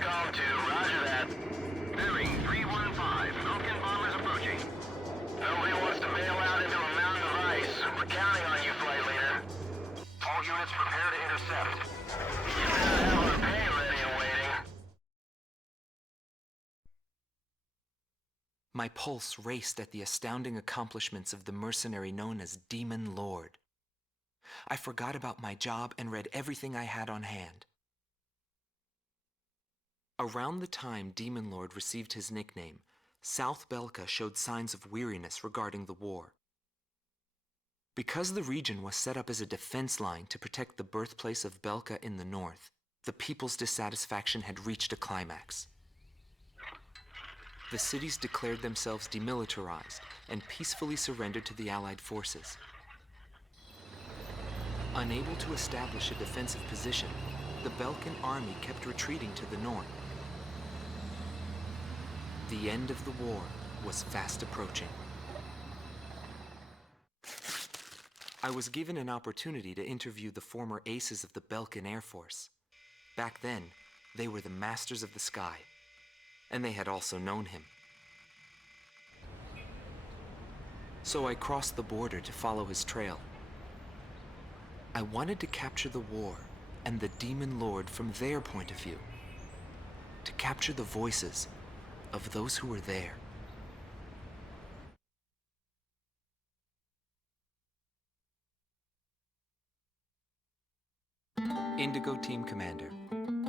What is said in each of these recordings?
Skull 2, roger that. Bearing 315, Falcon bombers approaching. Nobody wants to bail out into a mountain of ice. We're counting on you, flight leader. All units prepare to intercept. You better have our pay ready and waiting. My pulse raced at the astounding accomplishments of the mercenary known as Demon Lord. I forgot about my job and read everything I had on hand. Around the time Demon Lord received his nickname, South Belka showed signs of weariness regarding the war. Because the region was set up as a defense line to protect the birthplace of Belka in the north, the people's dissatisfaction had reached a climax. The cities declared themselves demilitarized and peacefully surrendered to the Allied forces. Unable to establish a defensive position, the Belkan army kept retreating to the north. The end of the war was fast approaching. I was given an opportunity to interview the former aces of the Belkan Air Force. Back then, they were the masters of the sky, and they had also known him. So I crossed the border to follow his trail. I wanted to capture the war and the Demon Lord from their point of view, to capture the voices of those who were there. Indigo Team Commander,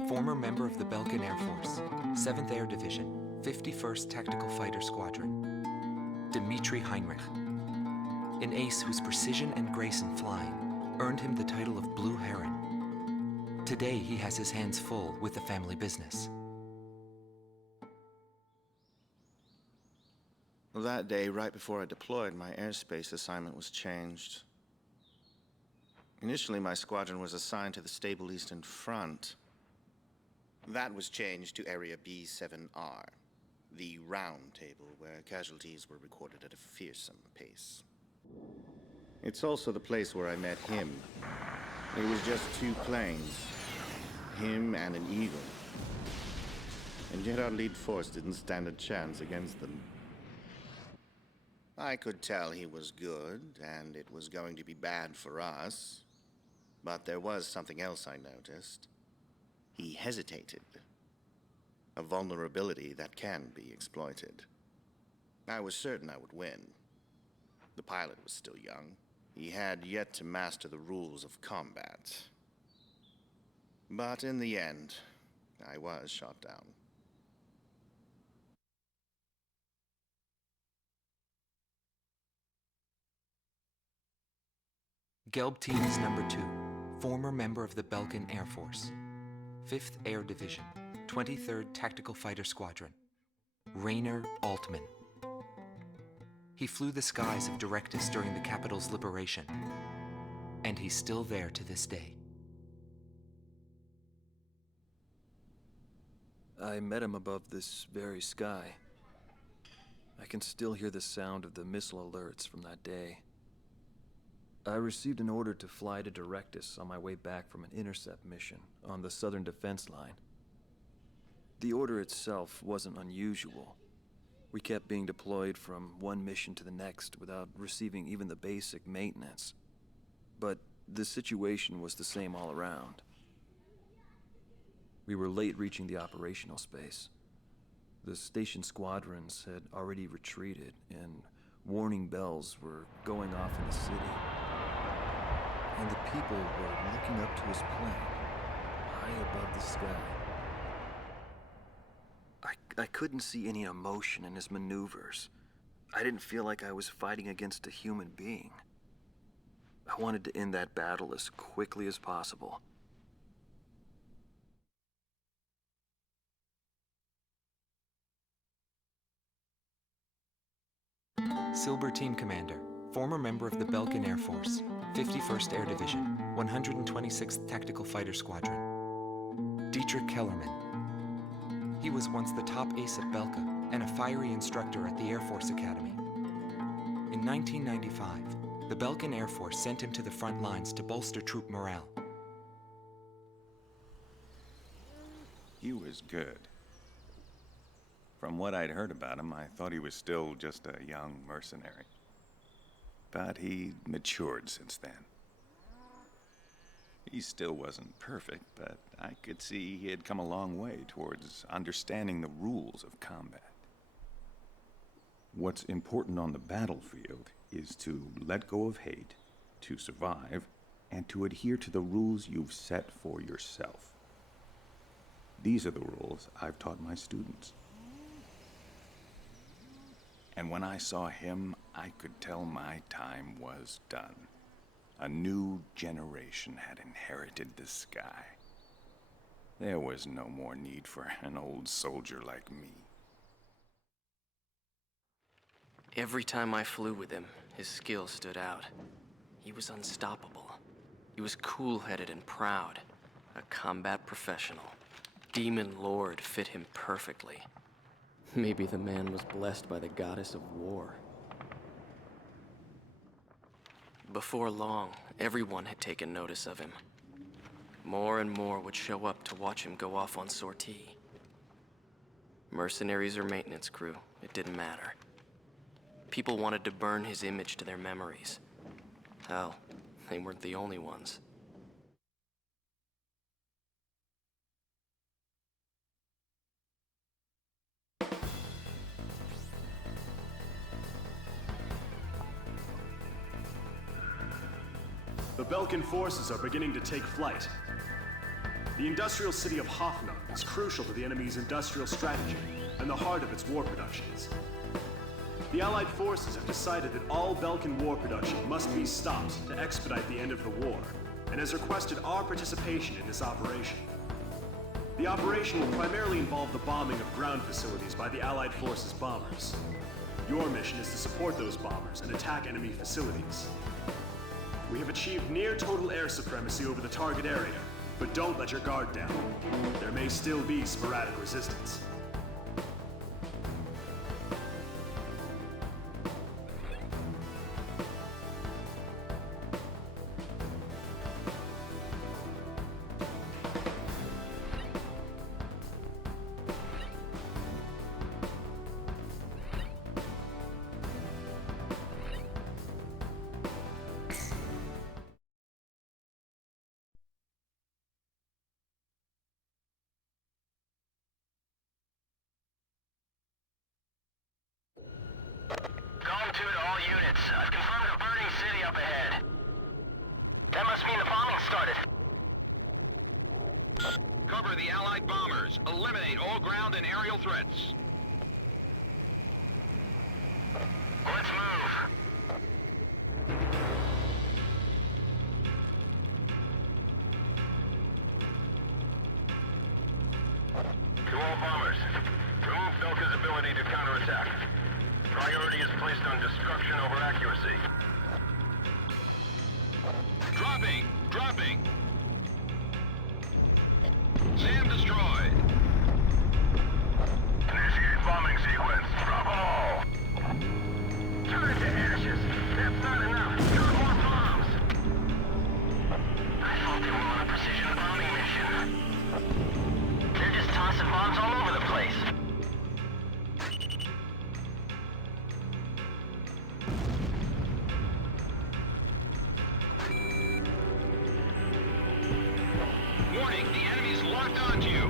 former member of the Belkan Air Force, 7th Air Division, 51st Tactical Fighter Squadron, Dmitri Heinrich, an ace whose precision and grace in flying earned him the title of Blue Heron. Today he has his hands full with the family business. Well, that day, right before I deployed, my airspace assignment was changed. Initially, my squadron was assigned to the stable Eastern Front. That was changed to Area B7R, the round table where casualties were recorded at a fearsome pace. It's also the place where I met him. It was just 2 planes, him and an Eagle. And yet our lead force didn't stand a chance against them. I could tell he was good, and it was going to be bad for us. But there was something else I noticed. He hesitated. A vulnerability that can be exploited. I was certain I would win. The pilot was still young. He had yet to master the rules of combat. But in the end, I was shot down. Gelb Teams Number 2, former member of the Belkan Air Force, 5th Air Division, 23rd Tactical Fighter Squadron, Rainer Altman. He flew the skies of Directus during the capital's liberation, and he's still there to this day. I met him above this very sky. I can still hear the sound of the missile alerts from that day. I received an order to fly to Directus on my way back from an intercept mission on the southern defense line. The order itself wasn't unusual. We kept being deployed from one mission to the next without receiving even the basic maintenance. But the situation was the same all around. We were late reaching the operational space. The station squadrons had already retreated, and warning bells were going off in the city. And the people were looking up to his plane, high above the sky. I couldn't see any emotion in his maneuvers. I didn't feel like I was fighting against a human being. I wanted to end that battle as quickly as possible. Silber Team Commander, former member of the Belkan Air Force, 51st Air Division, 126th Tactical Fighter Squadron, Dietrich Kellerman. He was once the top ace at Belka and a fiery instructor at the Air Force Academy. In 1995, the Belkan Air Force sent him to the front lines to bolster troop morale. He was good. From what I'd heard about him, I thought he was still just a young mercenary. But he matured since then. He still wasn't perfect, but I could see he had come a long way towards understanding the rules of combat. What's important on the battlefield is to let go of hate, to survive, and to adhere to the rules you've set for yourself. These are the rules I've taught my students. And when I saw him, I could tell my time was done. A new generation had inherited the sky. There was no more need for an old soldier like me. Every time I flew with him, his skill stood out. He was unstoppable. He was cool-headed and proud. A combat professional. Demon Lord fit him perfectly. Maybe the man was blessed by the goddess of war. Before long, everyone had taken notice of him. More and more would show up to watch him go off on sortie. Mercenaries or maintenance crew, it didn't matter. People wanted to burn his image to their memories. Hell, they weren't the only ones. The Belkan forces are beginning to take flight. The industrial city of Hoffnung is crucial to the enemy's industrial strategy and the heart of its war productions. The Allied forces have decided that all Belkan war production must be stopped to expedite the end of the war, and has requested our participation in this operation. The operation will primarily involve the bombing of ground facilities by the Allied forces' bombers. Your mission is to support those bombers and attack enemy facilities. We have achieved near total air supremacy over the target area, but don't let your guard down. There may still be sporadic resistance. Column 2 to all units. I've confirmed a burning city up ahead. That must mean the bombing started. Cover the Allied bombers. Eliminate all ground and aerial threats. Let's move. To all bombers, remove Belka's ability to counterattack. Priority is placed on destruction over accuracy. Dropping! Dropping! SAM destroyed! Initiate bombing sequence. Drop them all! Turn it to ashes. That's not enough. Drop more bombs! I thought they were on a precision bombing mission. They're just tossing bombs all over the place. Warning, the enemy's locked onto you.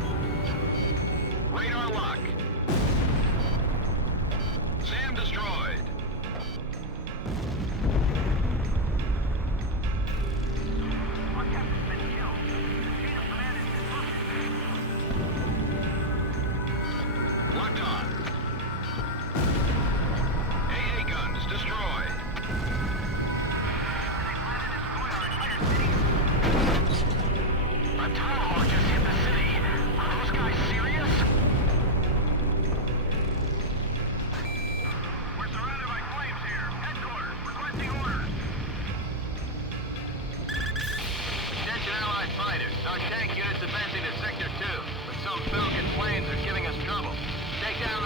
Radar lock. SAM destroyed. Locked on. AA guns destroyed. A tomahawk just hit the city. Are those guys serious? We're surrounded by flames here. Headquarters, requesting orders. Attention Allied fighters. Our tank unit's advancing to Sector 2, but some Belkan planes are giving us trouble. Take down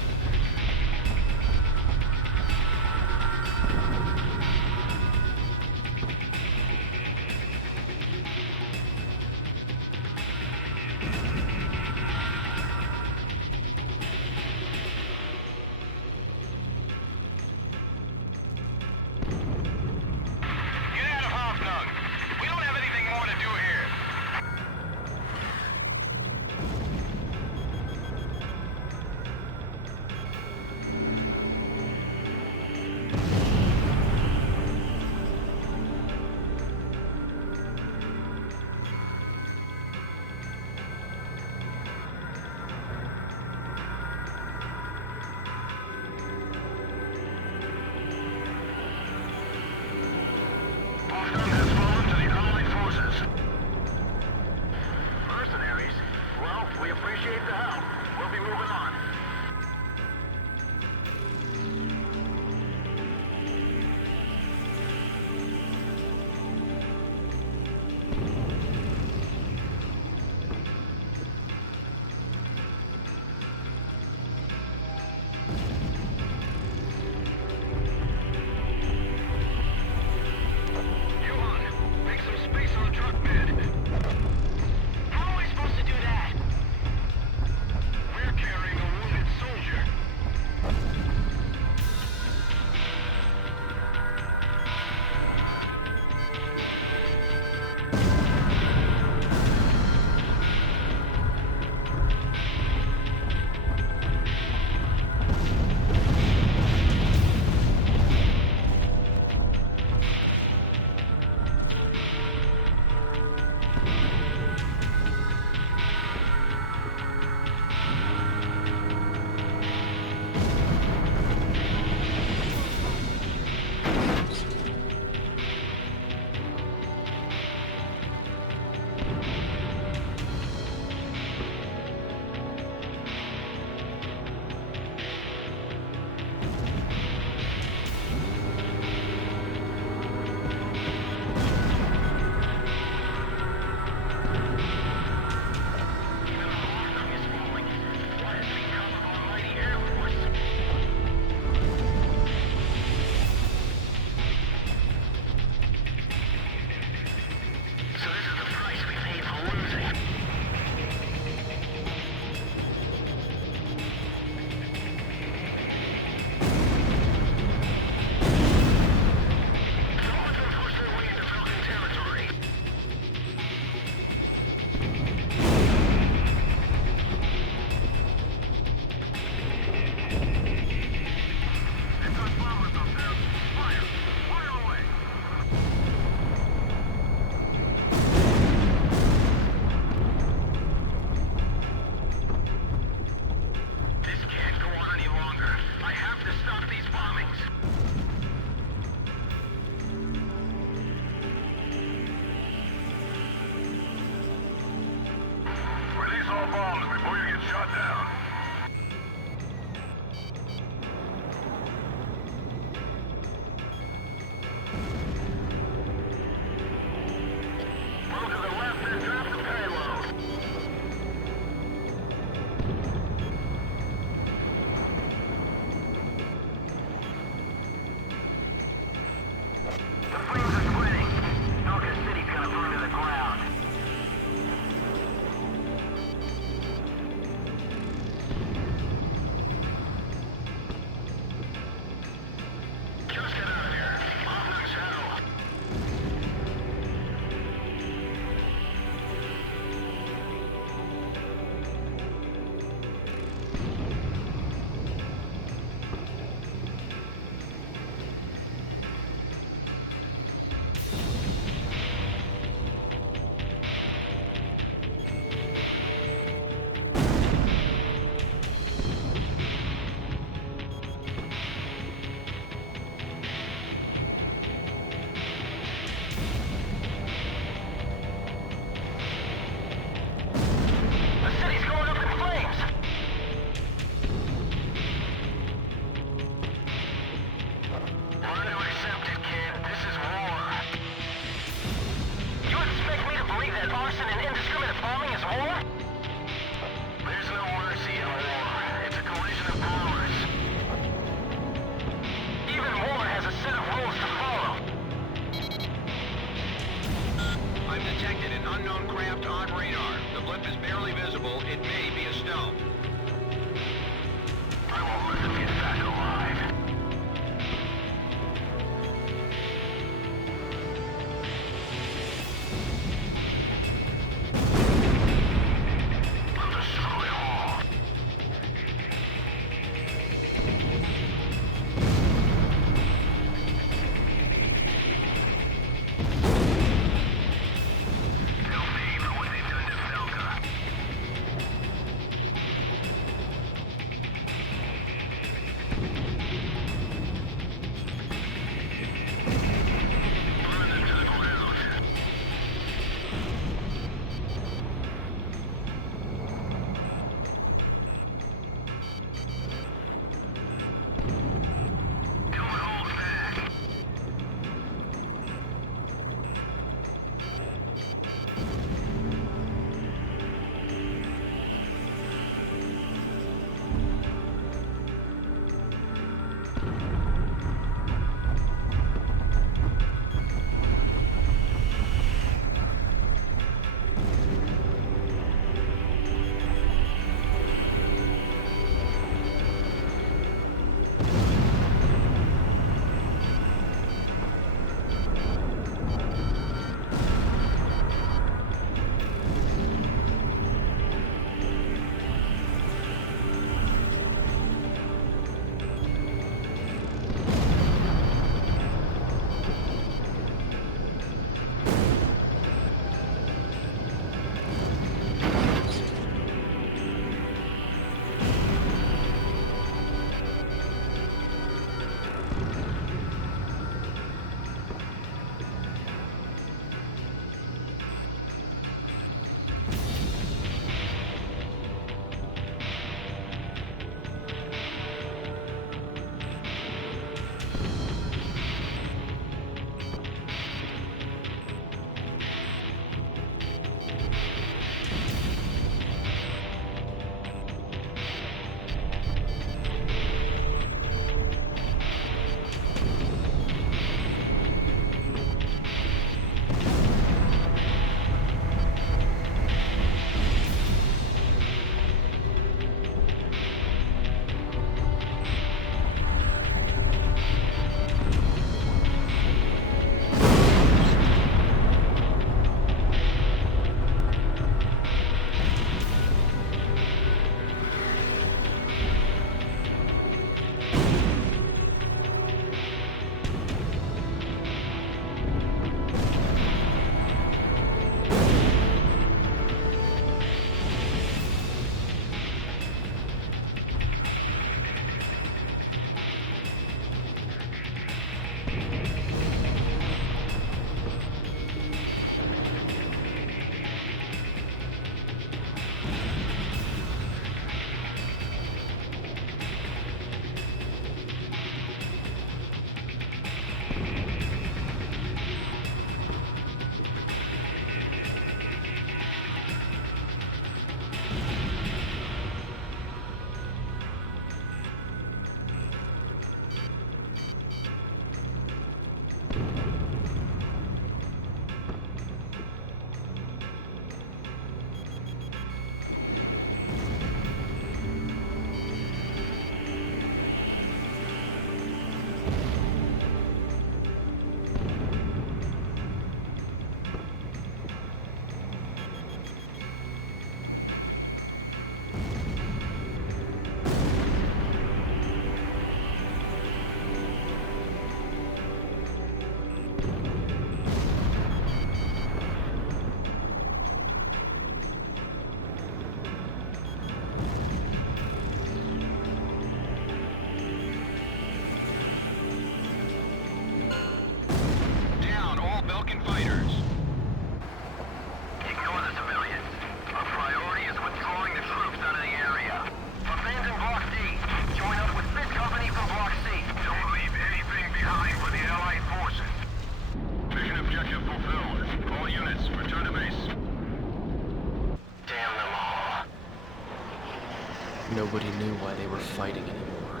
Nobody knew why they were fighting anymore.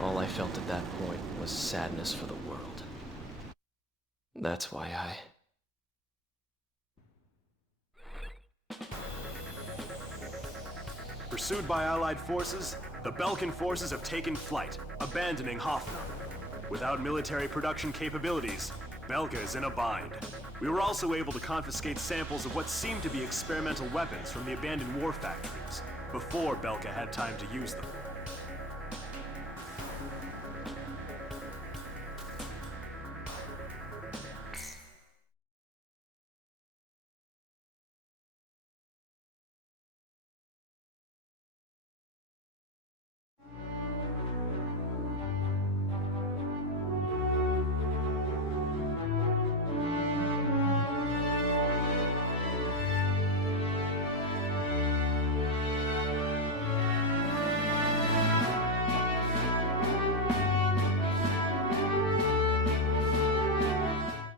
All I felt at that point was sadness for the world. That's why I... Pursued by Allied forces, the Belkan forces have taken flight, abandoning Hoffner. Without military production capabilities, Belka is in a bind. We were also able to confiscate samples of what seemed to be experimental weapons from the abandoned war factories, before Belka had time to use them.